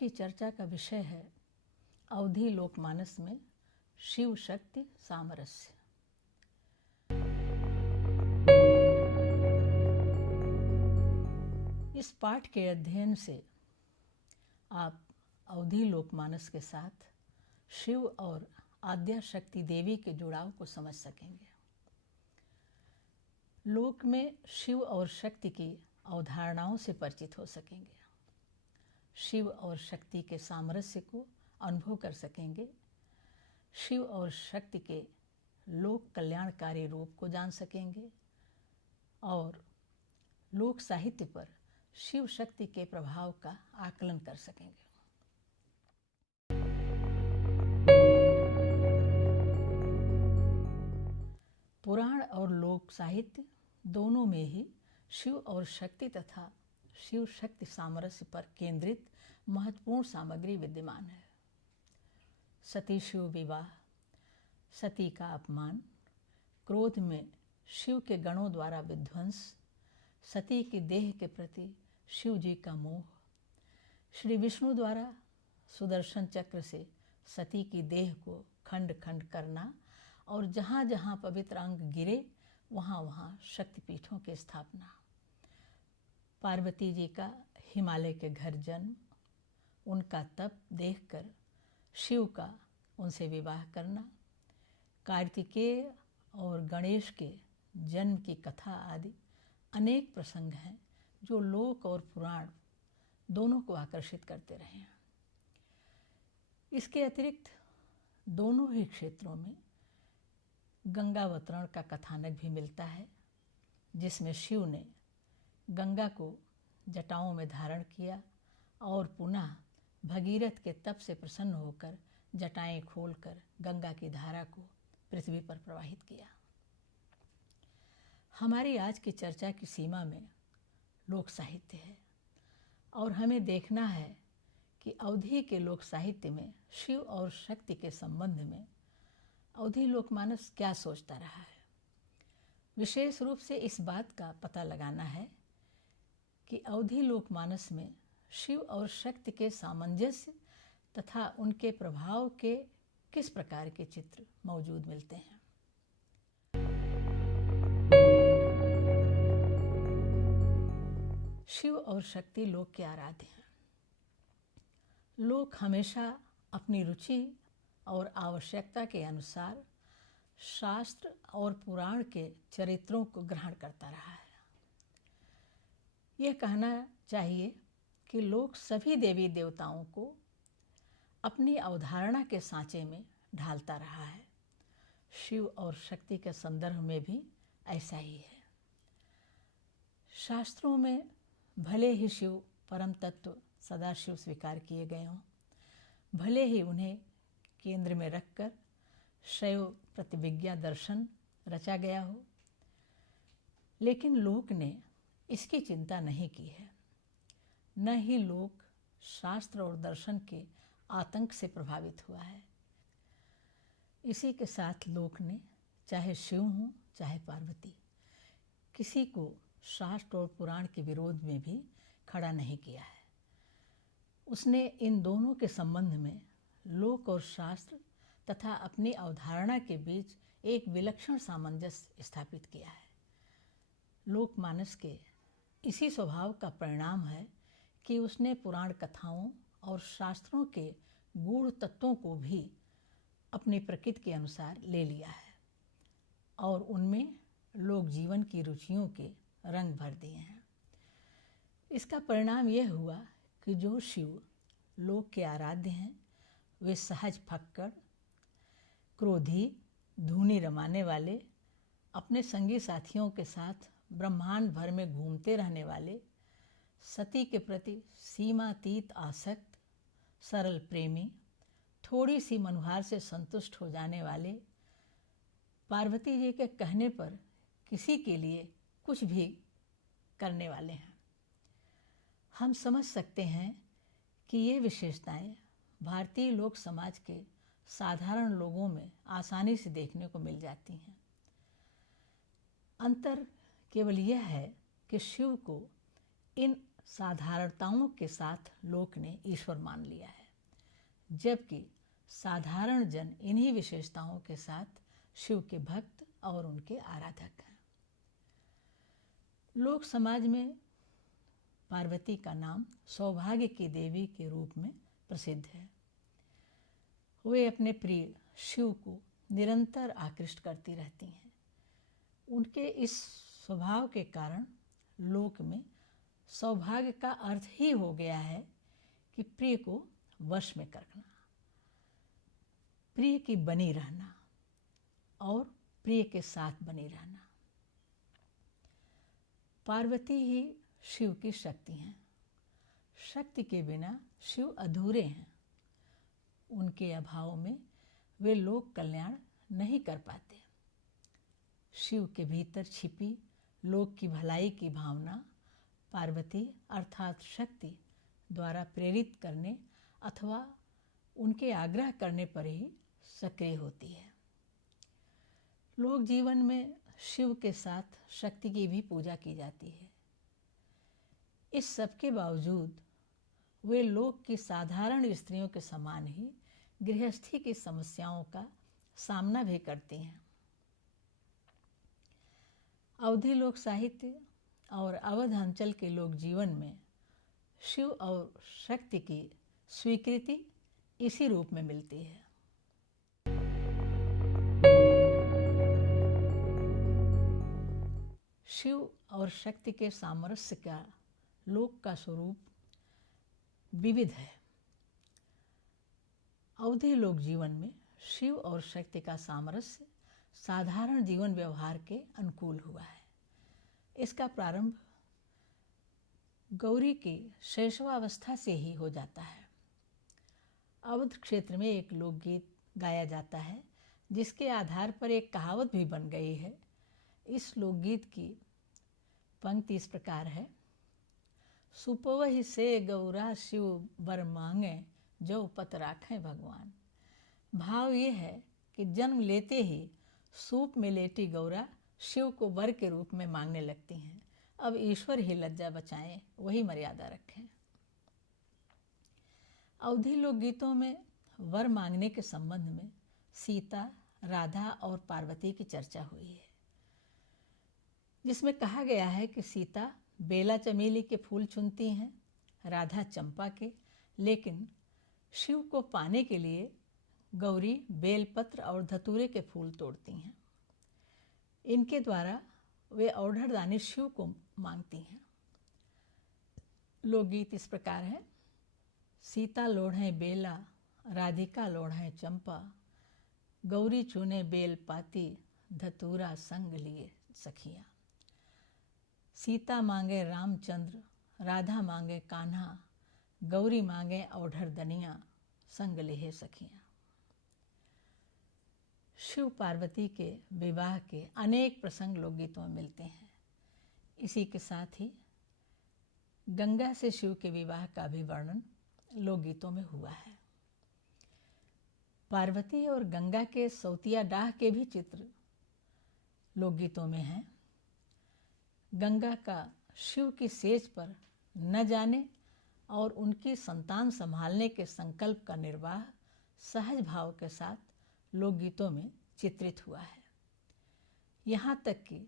की चर्चा का विषय है अवधी लोकमानस में शिव शक्ति सामरस्य। इस पाठ के अध्ययन से आप अवधी लोकमानस के साथ शिव और आद्या शक्ति देवी के जुड़ाव को समझ सकेंगे। लोक में शिव और शक्ति की अवधारणाओं से परिचित हो सकेंगे, शिव और शक्ति के सामरस्य को अनुभव कर सकेंगे, शिव और शक्ति के लोक कल्याणकारी रूप को जान सकेंगे और लोक साहित्य पर शिव शक्ति के प्रभाव का आकलन कर सकेंगे। पुराण और लोक साहित्य दोनों में ही शिव और शक्ति तथा शिव शक्ति सामरस्य पर केंद्रित महत्वपूर्ण सामग्री विद्यमान है। सती शिव विवाह, सती का अपमान, क्रोध में शिव के गणों द्वारा विध्वंस, सती की देह के प्रति शिव जी का मोह, श्री विष्णु द्वारा सुदर्शन चक्र से सती की देह को खंड खंड करना और जहाँ जहाँ पवित्र अंग गिरे वहाँ वहाँ शक्तिपीठों की स्थापना, पार्वती जी का हिमालय के घर जन्म, उनका तप देखकर शिव का उनसे विवाह करना, कार्तिकेय और गणेश के जन्म की कथा आदि अनेक प्रसंग हैं जो लोक और पुराण दोनों को आकर्षित करते रहे हैं। इसके अतिरिक्त दोनों ही क्षेत्रों में गंगावतरण का कथानक भी मिलता है, जिसमें शिव ने गंगा को जटाओं में धारण किया और पुनः भगीरथ के तप से प्रसन्न होकर जटाएं खोलकर गंगा की धारा को पृथ्वी पर प्रवाहित किया। हमारी आज की चर्चा की सीमा में लोक साहित्य है और हमें देखना है कि अवधी के लोक साहित्य में शिव और शक्ति के संबंध में अवधी लोकमानस क्या सोचता रहा है। विशेष रूप से इस बात का पता लगाना है कि अवधी लोकमानस में शिव और शक्ति के सामंजस्य तथा उनके प्रभाव के किस प्रकार के चित्र मौजूद मिलते हैं। शिव और शक्ति लोक के आराध्य हैं। लोक हमेशा अपनी रुचि और आवश्यकता के अनुसार शास्त्र और पुराण के चरित्रों को ग्रहण करता रहा है। यह कहना चाहिए कि लोक सभी देवी देवताओं को अपनी अवधारणा के सांचे में ढालता रहा है। शिव और शक्ति के संदर्भ में भी ऐसा ही है। शास्त्रों में भले ही शिव परम तत्व सदाशिव स्वीकार किए गए हों, भले ही उन्हें केंद्र में रखकर शैव प्रतिविज्ञा दर्शन रचा गया हो, लेकिन लोक ने इसकी चिंता नहीं की है। न ही लोक शास्त्र और दर्शन के आतंक से प्रभावित हुआ है। इसी के साथ लोक ने चाहे शिव हों चाहे पार्वती, किसी को शास्त्र और पुराण के विरोध में भी खड़ा नहीं किया है। उसने इन दोनों के संबंध में लोक और शास्त्र तथा अपनी अवधारणा के बीच एक विलक्षण सामंजस्य स्थापित किया है। लोकमानस के इसी स्वभाव का परिणाम है कि उसने पुराण कथाओं और शास्त्रों के गूढ़ तत्वों को भी अपनी प्रकृति के अनुसार ले लिया है और उनमें लोक जीवन की रुचियों के रंग भर दिए हैं। इसका परिणाम यह हुआ कि जो शिव लोक के आराध्य हैं, वे सहज फक्कड़, क्रोधी, धूनी रमाने वाले, अपने संगी साथियों के साथ ब्रह्मांड भर में घूमते रहने वाले, सती के प्रति सीमातीत आसक्त, सरल प्रेमी, थोड़ी सी मनुहार से संतुष्ट हो जाने वाले, पार्वती जी के कहने पर किसी के लिए कुछ भी करने वाले हैं। हम समझ सकते हैं कि ये विशेषताएं भारतीय लोक समाज के साधारण लोगों में आसानी से देखने को मिल जाती हैं। अंतर केवल यह है कि शिव को इन साधारणताओं के साथ लोक ने ईश्वर मान लिया है, जबकि साधारण जन इन्हीं विशेषताओं के साथ शिव के भक्त और उनके आराधक हैं। लोक समाज में पार्वती का नाम सौभाग्य की देवी के रूप में प्रसिद्ध है। वे अपने प्रिय शिव को निरंतर आकृष्ट करती रहती हैं। उनके इस स्वभाव के कारण लोक में सौभाग्य का अर्थ ही हो गया है कि प्रिय को वश में करना, प्रिय की बनी रहना और प्रिय के साथ बनी रहना। पार्वती ही शिव की शक्ति हैं। शक्ति के बिना शिव अधूरे हैं। उनके अभाव में वे लोक कल्याण नहीं कर पाते। शिव के भीतर छिपी लोक की भलाई की भावना पार्वती अर्थात शक्ति द्वारा प्रेरित करने अथवा उनके आग्रह करने पर ही सक्रिय होती है। लोक जीवन में शिव के साथ शक्ति की भी पूजा की जाती है। इस सब के बावजूद वे लोक की साधारण स्त्रियों के समान ही गृहस्थी की समस्याओं का सामना भी करती हैं। अवधी लोक साहित्य और अवध अंचल के लोक जीवन में शिव और शक्ति की स्वीकृति इसी रूप में मिलती है। शिव और शक्ति के सामरस्य का लोक का स्वरूप विविध है। अवधी लोक जीवन में शिव और शक्ति का सामरस्य साधारण जीवन व्यवहार के अनुकूल हुआ है। इसका प्रारंभ गौरी की शैशवावस्था से ही हो जाता है। अवध क्षेत्र में एक लोकगीत गाया जाता है जिसके आधार पर एक कहावत भी बन गई है। इस लोकगीत की पंक्ति इस प्रकार है: सुपवहि से गौरा शिव वर मांगे, जो पत राखें भगवान। भाव ये है कि जन्म लेते ही सूप में लेटी गौरा शिव को वर के रूप में मांगने लगती हैं। अब ईश्वर ही लज्जा बचाएं, वही मर्यादा रखें। अवधी लोकगीतों में वर मांगने के संबंध में सीता, राधा और पार्वती की चर्चा हुई है, जिसमें कहा गया है कि सीता बेला चमेली के फूल चुनती हैं, राधा चंपा के, लेकिन शिव को पाने के लिए गौरी बेलपत्र और धतूरे के फूल तोड़ती हैं। इनके द्वारा वे औढ़ड़ दानी शिव को मांगती हैं। लोकगीत इस प्रकार है: सीता लोढ़े बेला, राधिका लोढ़े चंपा, गौरी चुने बेल पाती, धतूरा संग लिए सखियाँ। सीता मांगे रामचंद्र, राधा मांगे कान्हा, गौरी मांगे औढ़ड़ दनिया, संग लिए सखियाँ। शिव पार्वती के विवाह के अनेक प्रसंग लोकगीतों में मिलते हैं। इसी के साथ ही गंगा से शिव के विवाह का भी वर्णन लोकगीतों में हुआ है। पार्वती और गंगा के सौतिया डाह के भी चित्र लोकगीतों में हैं। गंगा का शिव की सेज पर न जाने और उनकी संतान संभालने के संकल्प का निर्वाह सहज भाव के साथ लोकगीतों में चित्रित हुआ है। यहाँ तक कि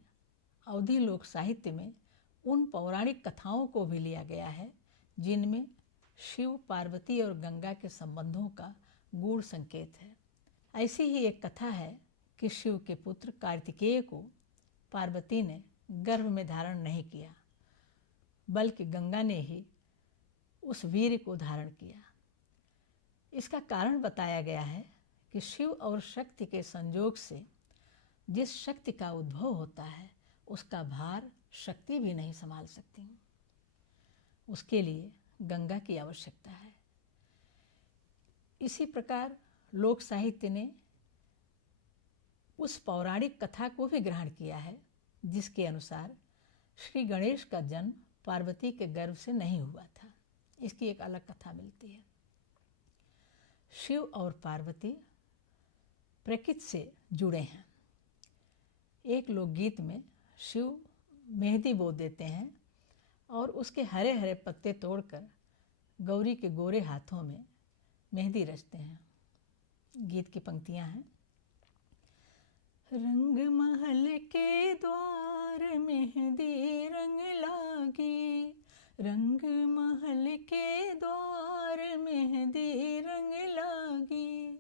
अवधी लोक साहित्य में उन पौराणिक कथाओं को भी लिया गया है जिनमें शिव, पार्वती और गंगा के संबंधों का गूढ़ संकेत है। ऐसी ही एक कथा है कि शिव के पुत्र कार्तिकेय को पार्वती ने गर्भ में धारण नहीं किया, बल्कि गंगा ने ही उस वीर्य को धारण किया। इसका कारण बताया गया है कि शिव और शक्ति के संयोग से जिस शक्ति का उद्भव होता है उसका भार शक्ति भी नहीं संभाल सकती। उसके लिए गंगा की आवश्यकता है। इसी प्रकार लोक साहित्य ने उस पौराणिक कथा को भी ग्रहण किया है जिसके अनुसार श्री गणेश का जन्म पार्वती के गर्भ से नहीं हुआ था। इसकी एक अलग कथा मिलती है। शिव और पार्वती प्रकृति से जुड़े हैं। एक लोकगीत में शिव मेहंदी बो देते हैं और उसके हरे हरे पत्ते तोड़कर गौरी के गोरे हाथों में मेहंदी रचते हैं। गीत की पंक्तियां हैं। रंग महल के द्वार मेहंदी रंग लागी, रंग महल के द्वार मेहंदी रंग लागी।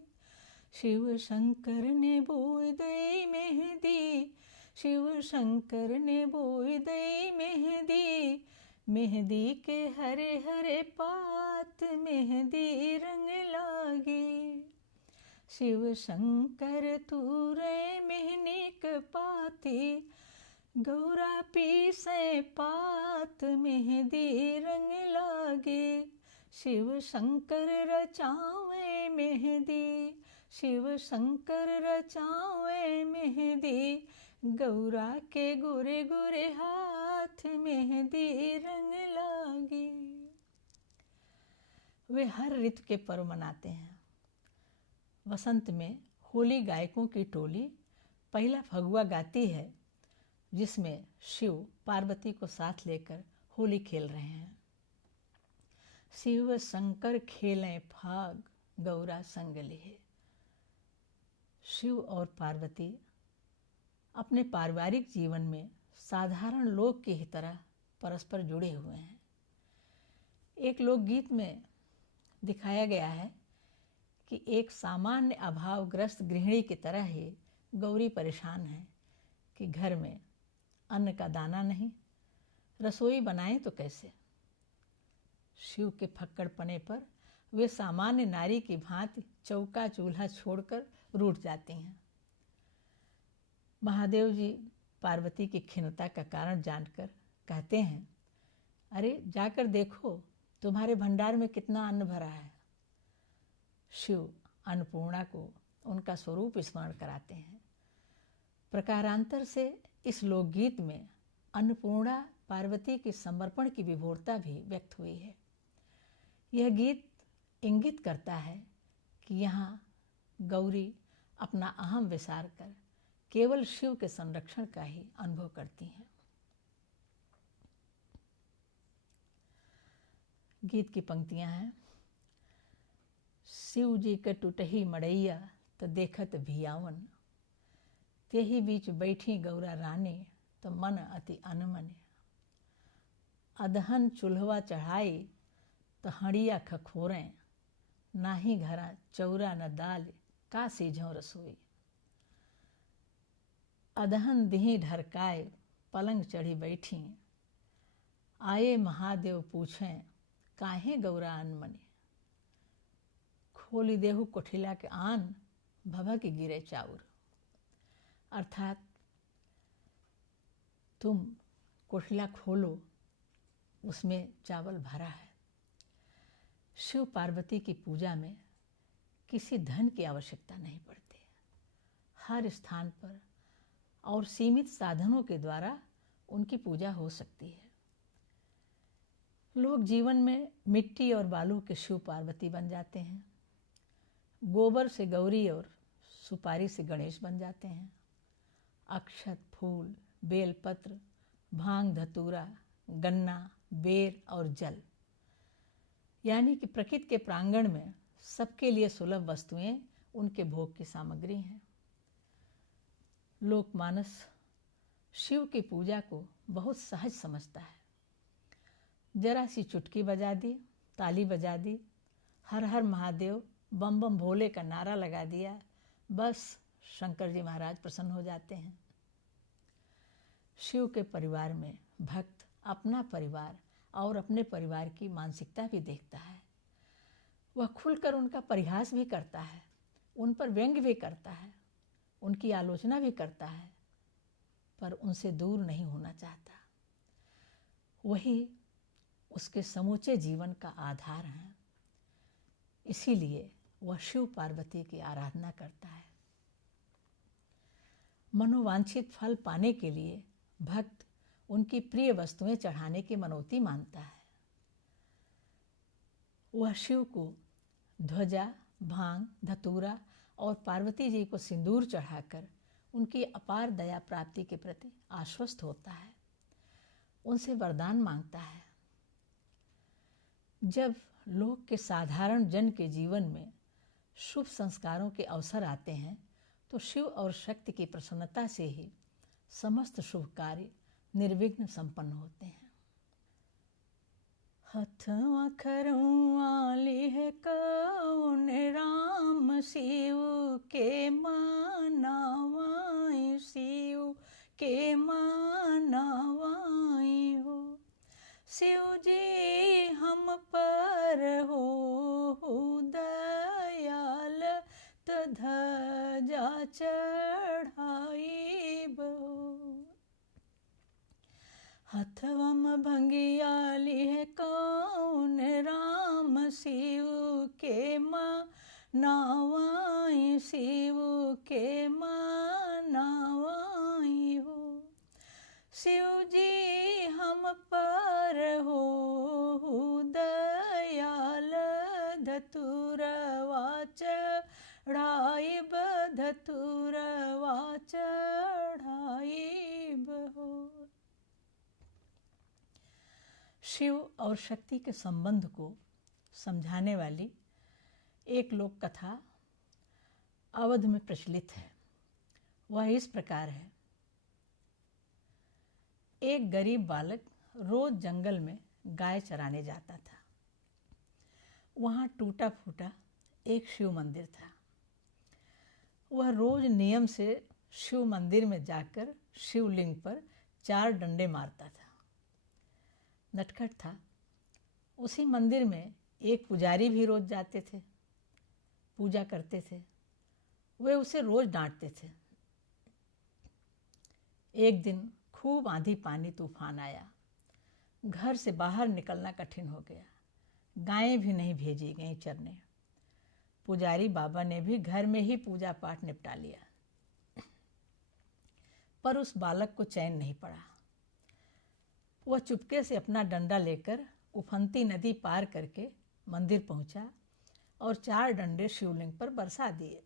शिव शंकर ने बोई दई मेहंदी, शिव शंकर ने बोई दई मेहंदी, मेहंदी के हरे हरे पात मेहंदी रंग लागी। शिव शंकर तूरे मेहनीक पाती, गौरा पीसे पात मेहंदी रंग लागे। शिव शंकर रचावे मेहंदी, शिव शंकर रचावे मेहंदी, गौरा के गोरे गोरे हाथ मेहंदी रंग लागे। वे हर ऋतु के पर्व मनाते हैं। वसंत में होली गायकों की टोली पहला फगुआ गाती है, जिसमें शिव पार्वती को साथ लेकर होली खेल रहे हैं। शिव शंकर खेलें फाग गौरा संग लिहे। शिव और पार्वती अपने पारिवारिक जीवन में साधारण लोग की ही तरह परस्पर जुड़े हुए हैं। एक लोकगीत में दिखाया गया है कि एक सामान्य अभावग्रस्त गृहिणी की तरह ही गौरी परेशान है कि घर में अन्न का दाना नहीं, रसोई बनाएं तो कैसे। शिव के फक्कड़पने पर वे सामान्य नारी की भांति चौका चूल्हा छोड़कर रूठ जाती हैं। महादेव जी पार्वती की खिन्नता का कारण जानकर कहते हैं, अरे जाकर देखो तुम्हारे भंडार में कितना अन्न भरा है। शिव अन्नपूर्णा को उनका स्वरूप स्मरण कराते हैं। प्रकारांतर से इस लोकगीत में अन्नपूर्णा पार्वती के समर्पण की विभोरता भी व्यक्त हुई है। यह गीत इंगित करता है कि यहाँ गौरी अपना अहम विसार कर केवल शिव के संरक्षण का ही अनुभव करती हैं। गीत की पंक्तियां हैं। शिव जी के टूटही मड़ैया तो देखत भियावन, तेही बीच बैठी गौरा रानी तो मन अति अनमन। अदहन चूल्हवा चढ़ाई तो हड़िया खखोरें, नाही घरा चौरा न दाल का सीझों रसोई। अदहन दिही ढरकाए पलंग चढ़ी बैठी, आए महादेव पूछें काहे गौरा अनमने। खोली देहु कोठिला के आन भभक गिरे चाउर। अर्थात तुम कोठिला खोलो, उसमें चावल भरा है। शिव पार्वती की पूजा में किसी धन की आवश्यकता नहीं पड़ती। हर स्थान पर और सीमित साधनों के द्वारा उनकी पूजा हो सकती है। लोग जीवन में मिट्टी और बालू के शिव पार्वती बन जाते हैं। गोबर से गौरी और सुपारी से गणेश बन जाते हैं। अक्षत, फूल, बेलपत्र, भांग, धतूरा, गन्ना, बेर और जल, यानी कि प्रकृति के प्रांगण में सबके लिए सुलभ वस्तुएं उनके भोग की सामग्री हैं। लोकमानस शिव की पूजा को बहुत सहज समझता है। जरा सी चुटकी बजा दी, ताली बजा दी, हर हर महादेव, बम बम भोले का नारा लगा दिया, बस शंकर जी महाराज प्रसन्न हो जाते हैं। शिव के परिवार में भक्त अपना परिवार और अपने परिवार की मानसिकता भी देखता है। वह खुलकर उनका परिहास भी करता है, उन पर व्यंग्य भी करता है, उनकी आलोचना भी करता है, पर उनसे दूर नहीं होना चाहता। वही उसके समूचे जीवन का आधार है। इसीलिए वह शिव पार्वती की आराधना करता है। मनोवांछित फल पाने के लिए भक्त उनकी प्रिय वस्तुएं चढ़ाने की मनौती मानता है। वह शिव को ध्वजा, भांग, धतूरा और पार्वती जी को सिंदूर चढ़ाकर उनकी अपार दया प्राप्ति के प्रति आश्वस्त होता है। उनसे वरदान मांगता है। जब लोक के साधारण जन के जीवन में शुभ संस्कारों के अवसर आते हैं तो शिव और शक्ति की प्रसन्नता से ही समस्त शुभ कार्य निर्विघ्न संपन्न होते हैं। हथवा खरुआ लिह कौन राम शिव के मानवाई, शिव के मानवाई हो। शिव जी हम पर हो दयाल, तो ध्वजा चढ़ाई बो। हथवम भंगिया लिह कौन राम शिव के मानवाई, शिव के मानवाई हो। शिव जी हम पर हो दयाल, धतुरवा चढ़ाइब, धतुरवा चढ़ाइब हो। शिव और शक्ति के संबंध को समझाने वाली एक लोक कथा अवध में प्रचलित है। वह इस प्रकार है। एक गरीब बालक रोज जंगल में गाय चराने जाता था। वहाँ टूटा फूटा एक शिव मंदिर था। वह रोज नियम से शिव मंदिर में जाकर शिवलिंग पर 4 डंडे मारता था। नटखट था। उसी मंदिर में एक पुजारी भी रोज जाते थे, पूजा करते थे। वे उसे रोज डांटते थे। एक दिन खूब आंधी पानी तूफान आया। घर से बाहर निकलना कठिन हो गया। गायें भी नहीं भेजी गईं चरने। पुजारी बाबा ने भी घर में ही पूजा पाठ निपटा लिया। पर उस बालक को चैन नहीं पड़ा। वह चुपके से अपना डंडा लेकर उफनती नदी पार करके मंदिर पहुंचा और 4 डंडे शिवलिंग पर बरसा दिए।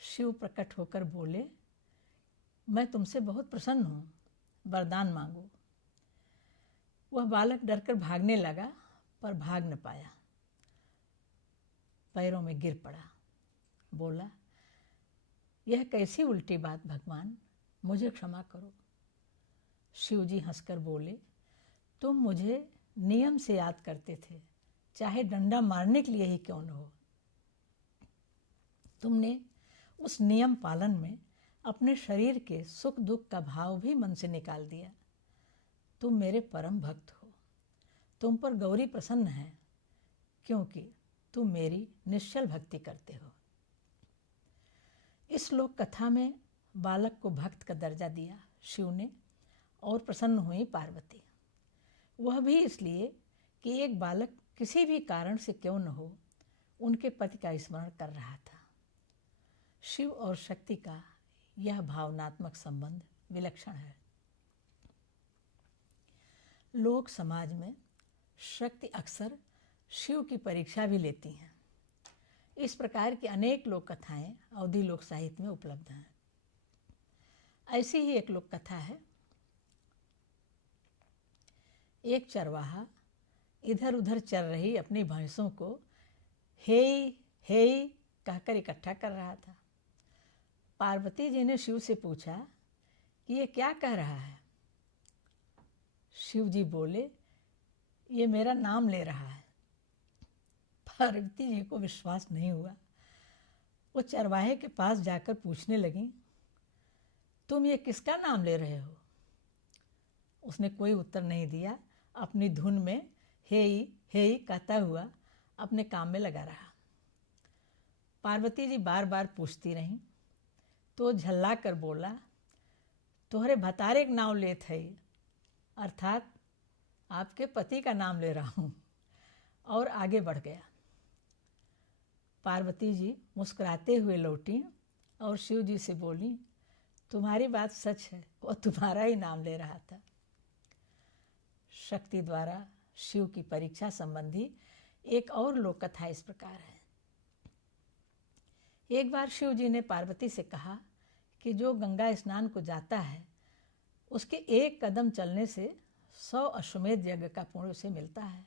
शिव प्रकट होकर बोले, मैं तुमसे बहुत प्रसन्न हूँ, वरदान मांगो। वह बालक डरकर भागने लगा पर भाग न पाया। पैरों में गिर पड़ा। बोला, यह कैसी उल्टी बात भगवान, मुझे क्षमा करो। शिव जी हंसकर बोले, तुम मुझे नियम से याद करते थे, चाहे डंडा मारने के लिए ही क्यों न हो। तुमने उस नियम पालन में अपने शरीर के सुख दुख का भाव भी मन से निकाल दिया। तुम मेरे परम भक्त हो। तुम पर गौरी प्रसन्न है क्योंकि तुम मेरी निश्चल भक्ति करते हो। इस लोक कथा में बालक को भक्त का दर्जा दिया शिव ने और प्रसन्न हुई पार्वती। वह भी इसलिए कि एक बालक किसी भी कारण से क्यों न हो उनके पति का स्मरण कर रहा था। शिव और शक्ति का यह भावनात्मक संबंध विलक्षण है। लोक समाज में शक्ति अक्सर शिव की परीक्षा भी लेती हैं। इस प्रकार की अनेक लोक कथाएं अवधी लोक साहित्य में उपलब्ध हैं। ऐसी ही एक लोक कथा है। एक चरवाहा इधर उधर चल रही अपनी भैंसों को हेई हेई कहकर इकट्ठा कर रहा था। पार्वती जी ने शिव से पूछा कि ये क्या कह रहा है। शिव जी बोले, ये मेरा नाम ले रहा है। पार्वती जी को विश्वास नहीं हुआ। वो चरवाहे के पास जाकर पूछने लगी, तुम ये किसका नाम ले रहे हो। उसने कोई उत्तर नहीं दिया। अपनी धुन में हेई हेई कहता हुआ अपने काम में लगा रहा। पार्वती जी बार बार पूछती रहीं तो झल्ला कर बोला, तोहरे भतारे का नाम लेत है, अर्थात आपके पति का नाम ले रहा हूँ, और आगे बढ़ गया। पार्वती जी मुस्कुराते हुए लौटी और शिव जी से बोली, तुम्हारी बात सच है, वो तुम्हारा ही नाम ले रहा था। शक्ति द्वारा शिव की परीक्षा संबंधी एक और लोक कथा इस प्रकार है। एक बार शिव जी ने पार्वती से कहा कि जो गंगा स्नान को जाता है उसके एक कदम चलने से 100 अश्वमेध यज्ञ का पुण्य उसे मिलता है।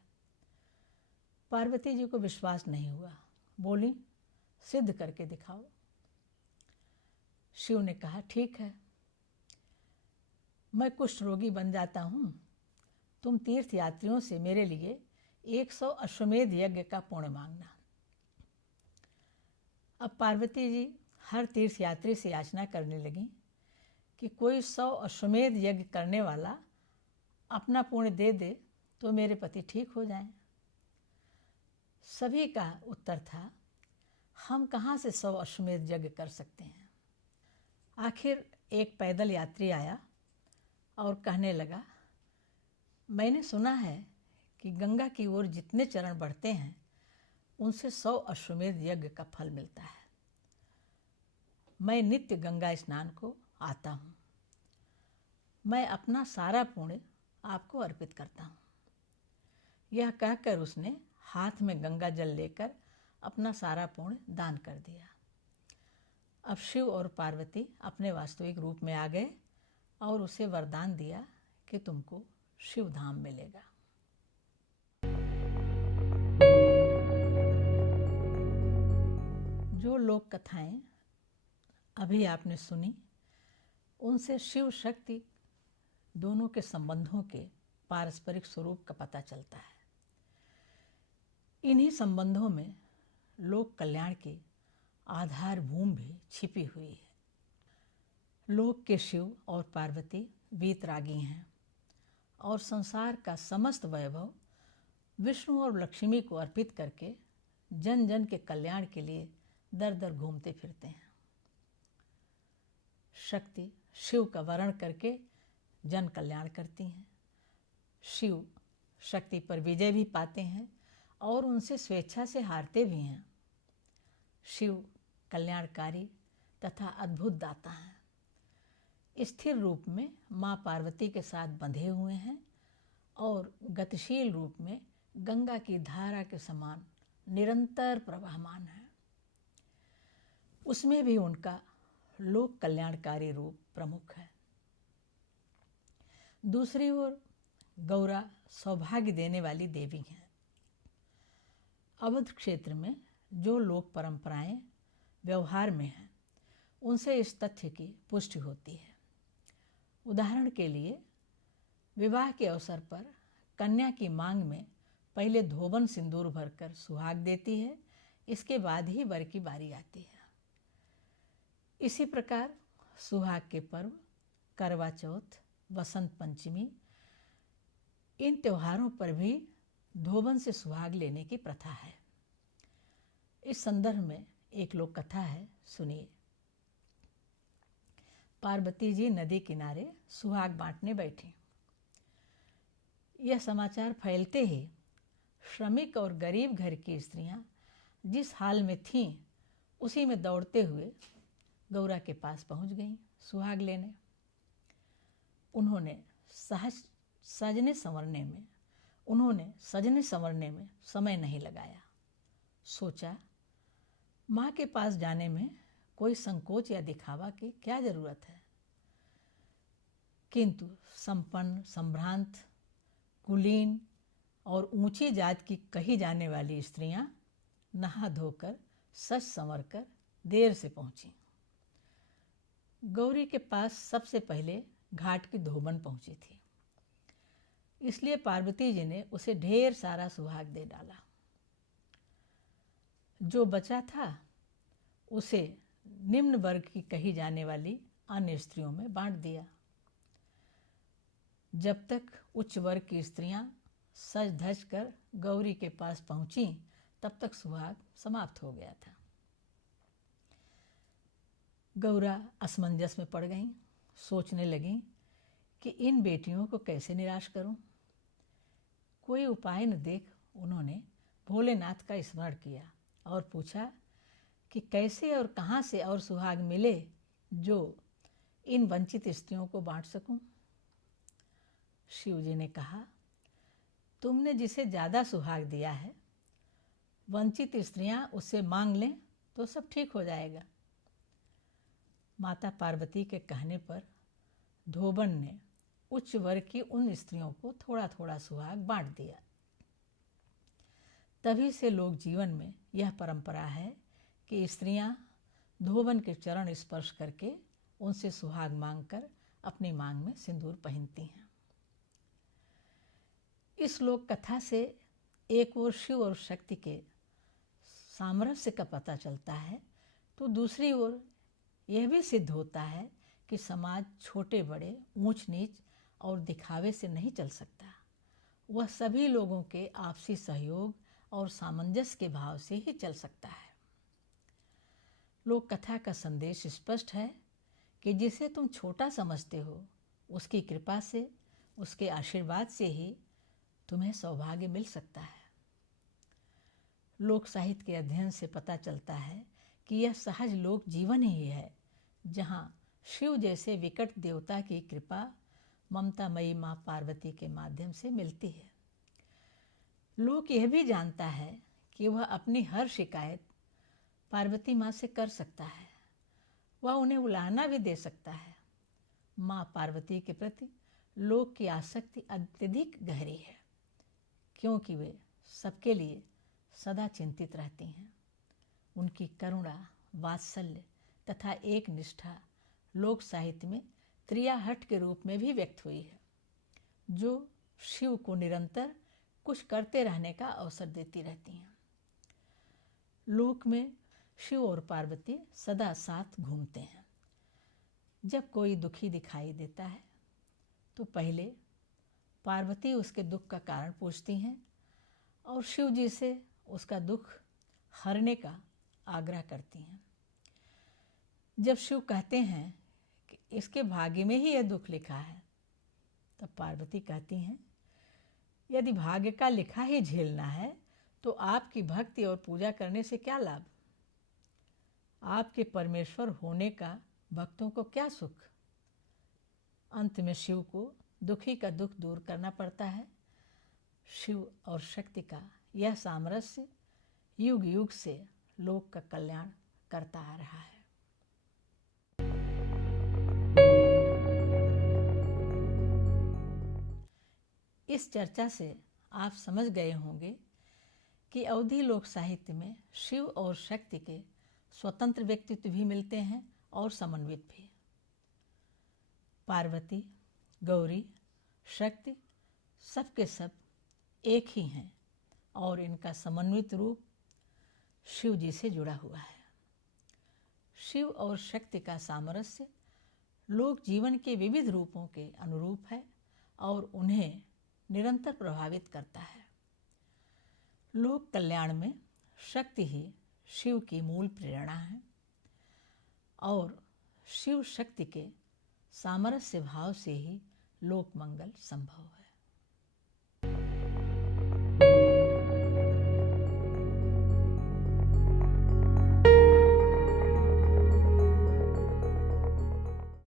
पार्वती जी को विश्वास नहीं हुआ, बोली सिद्ध करके दिखाओ। शिव ने कहा ठीक है, मैं कुष्ठ रोगी बन जाता हूँ, तुम तीर्थ यात्रियों से मेरे लिए 100 अश्वमेध यज्ञ का पुण्य मांगना। अब पार्वती जी हर तीर्थ यात्री से याचना करने लगी कि कोई 100 अश्वमेध यज्ञ करने वाला अपना पुण्य दे दे तो मेरे पति ठीक हो जाएं। सभी का उत्तर था, हम कहाँ से 100 अश्वमेध यज्ञ कर सकते हैं। आखिर एक पैदल यात्री आया और कहने लगा, मैंने सुना है कि गंगा की ओर जितने चरण बढ़ते हैं उनसे 100 अश्वमेध यज्ञ का फल मिलता है। मैं नित्य गंगा स्नान को आता हूँ, मैं अपना सारा पुण्य आपको अर्पित करता हूँ। यह कहकर उसने हाथ में गंगा जल लेकर अपना सारा पुण्य दान कर दिया। अब शिव और पार्वती अपने वास्तविक रूप में आ गए और उसे वरदान दिया कि तुमको शिव धाम मिलेगा। जो लोक कथाएं अभी आपने सुनी, उनसे शिव शक्ति दोनों के संबंधों के पारस्परिक स्वरूप का पता चलता है। इन्हीं संबंधों में लोक कल्याण की आधारभूमि भी छिपी हुई है। लोक के शिव और पार्वती वीतरागी हैं और संसार का समस्त वैभव विष्णु और लक्ष्मी को अर्पित करके जन जन के कल्याण के लिए दर दर घूमते फिरते हैं। शक्ति शिव का वर्ण करके जन कल्याण करती हैं। शिव शक्ति पर विजय भी पाते हैं और उनसे स्वेच्छा से हारते भी हैं। शिव कल्याणकारी तथा अद्भुत दाता हैं। स्थिर रूप में माँ पार्वती के साथ बंधे हुए हैं और गतिशील रूप में गंगा की धारा के समान निरंतर प्रवाहमान है। उसमें भी उनका लोक कल्याणकारी रूप प्रमुख है। दूसरी ओर गौरा सौभाग्य देने वाली देवी हैं। अवध क्षेत्र में जो लोक परंपराएं व्यवहार में हैं, उनसे इस तथ्य की पुष्टि होती है। उदाहरण के लिए, विवाह के अवसर पर कन्या की मांग में पहले धोबन सिंदूर भरकर सुहाग देती है, इसके बाद ही वर की बारी आती है। इसी प्रकार सुहाग के पर्व, करवा चौथ, वसंत पंचमी, इन त्योहारों पर भी धोबन से सुहाग लेने की प्रथा है। इस संदर्भ में एक लोक कथा है, सुनिए। पार्वती जी नदी किनारे सुहाग बांटने बैठी। यह समाचार फैलते ही श्रमिक और गरीब घर की स्त्रियां जिस हाल में थीं, उसी में दौड़ते हुए गौरा के पास पहुंच गईं सुहाग लेने। उन्होंने सजने संवरने में समय नहीं लगाया। सोचा, माँ के पास जाने में कोई संकोच या दिखावा की क्या जरूरत है। किंतु संपन्न, संभ्रांत, कुलीन और ऊंची जात की कही जाने वाली स्त्रियां नहा धोकर सज संवर कर देर से पहुंची। गौरी के पास सबसे पहले घाट की धोबन पहुंची थी, इसलिए पार्वती जी ने उसे ढेर सारा सुहाग दे डाला। जो बचा था उसे निम्न वर्ग की कही जाने वाली अन्य स्त्रियों में बांट दिया। जब तक उच्च वर्ग की स्त्रियां सज धज कर गौरी के पास पहुंची, तब तक सुहाग समाप्त हो गया था। गौरा असमंजस में पड़ गईं, सोचने लगीं कि इन बेटियों को कैसे निराश करूं। कोई उपाय न देख उन्होंने भोलेनाथ का स्मरण किया और पूछा कि कैसे और कहाँ से और सुहाग मिले जो इन वंचित स्त्रियों को बांट सकूं। शिव जी ने कहा, तुमने जिसे ज़्यादा सुहाग दिया है, वंचित स्त्रियां उससे मांग लें तो सब ठीक हो जाएगा। माता पार्वती के कहने पर धोबन ने उच्च वर्ग की उन स्त्रियों को थोड़ा थोड़ा सुहाग बांट दिया। तभी से लोक जीवन में यह परंपरा है कि स्त्रियां धोबन के चरण स्पर्श करके उनसे सुहाग मांगकर अपनी मांग में सिंदूर पहनती हैं। इस लोक कथा से एक ओर शिव और शक्ति के सामरस्य का पता चलता है, तो दूसरी ओर यह भी सिद्ध होता है कि समाज छोटे बड़े, ऊंच नीच और दिखावे से नहीं चल सकता। वह सभी लोगों के आपसी सहयोग और सामंजस्य के भाव से ही चल सकता है। लोक कथा का संदेश स्पष्ट है कि जिसे तुम छोटा समझते हो, उसकी कृपा से, उसके आशीर्वाद से ही तुम्हें सौभाग्य मिल सकता है। लोक साहित्य के अध्ययन से पता चलता है कि यह सहज लोक जीवन ही है, जहाँ शिव जैसे विकट देवता की कृपा ममतामयी माँ पार्वती के माध्यम से मिलती है। लोक यह भी जानता है कि वह अपनी हर शिकायत पार्वती माँ से कर सकता है। वह उन्हें उलाहना भी दे सकता है। माँ पार्वती के प्रति लोक की आसक्ति अत्यधिक गहरी है, क्योंकि वे सबके लिए सदा चिंतित रहती हैं। उनकी करुणा, वात्सल्य तथा एक निष्ठा लोक साहित्य में त्रियाहट के रूप में भी व्यक्त हुई है, जो शिव को निरंतर कुछ करते रहने का अवसर देती रहती हैं। लोक में शिव और पार्वती सदा साथ घूमते हैं। जब कोई दुखी दिखाई देता है तो पहले पार्वती उसके दुख का कारण पूछती हैं और शिव जी से उसका दुख हरने का आग्रह करती हैं। जब शिव कहते हैं कि इसके भाग्य में ही यह दुख लिखा है, तब पार्वती कहती हैं, यदि भाग्य का लिखा ही झेलना है तो आपकी भक्ति और पूजा करने से क्या लाभ? आपके परमेश्वर होने का भक्तों को क्या सुख? अंत में शिव को दुखी का दुख दूर करना पड़ता है। शिव और शक्ति का यह सामरस्य युग युग से लोक का कल्याण करता आ रहा है। इस चर्चा से आप समझ गए होंगे कि अवधी लोक साहित्य में शिव और शक्ति के स्वतंत्र व्यक्तित्व भी मिलते हैं और समन्वित भी। पार्वती, गौरी, शक्ति सबके सब एक ही हैं और इनका समन्वित रूप शिव जी से जुड़ा हुआ है। शिव और शक्ति का सामरस्य लोक जीवन के विविध रूपों के अनुरूप है और उन्हें निरंतर प्रभावित करता है। लोक कल्याण में शक्ति ही शिव की मूल प्रेरणा है और शिव शक्ति के सामरस्य भाव से ही लोक मंगल संभव है।